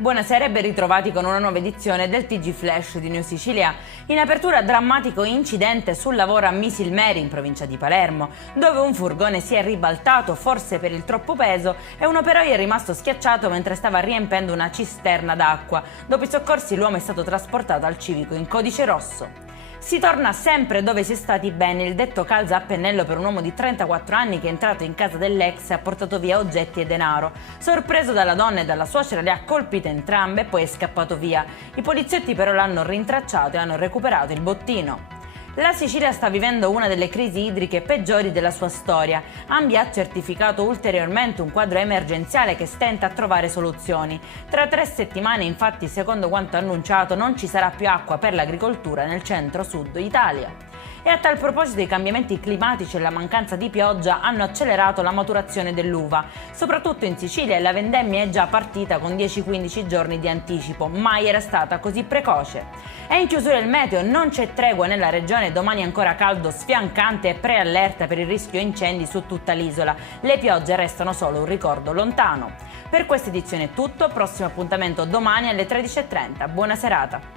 Buonasera e ben ritrovati con una nuova edizione del TG Flash di New Sicilia. In apertura, drammatico incidente sul lavoro a Misilmeri in provincia di Palermo, dove un furgone si è ribaltato forse per il troppo peso e un operaio è rimasto schiacciato mentre stava riempendo una cisterna d'acqua. Dopo i soccorsi l'uomo è stato trasportato al civico in codice rosso. Si torna sempre dove si è stati bene, il detto calza a pennello per un uomo di 34 anni che è entrato in casa dell'ex e ha portato via oggetti e denaro. Sorpreso dalla donna e dalla suocera le ha colpite entrambe e poi è scappato via. I poliziotti però l'hanno rintracciato e hanno recuperato il bottino. La Sicilia sta vivendo una delle crisi idriche peggiori della sua storia. ANBI ha certificato ulteriormente un quadro emergenziale che stenta a trovare soluzioni. Tra 3 settimane, infatti, secondo quanto annunciato, non ci sarà più acqua per l'agricoltura nel centro-sud Italia. E a tal proposito i cambiamenti climatici e la mancanza di pioggia hanno accelerato la maturazione dell'uva. Soprattutto in Sicilia la vendemmia è già partita con 10-15 giorni di anticipo, mai era stata così precoce. È in chiusura il meteo, non c'è tregua nella regione, domani ancora caldo sfiancante e preallerta per il rischio incendi su tutta l'isola. Le piogge restano solo un ricordo lontano. Per questa edizione è tutto, prossimo appuntamento domani alle 13:30. Buona serata.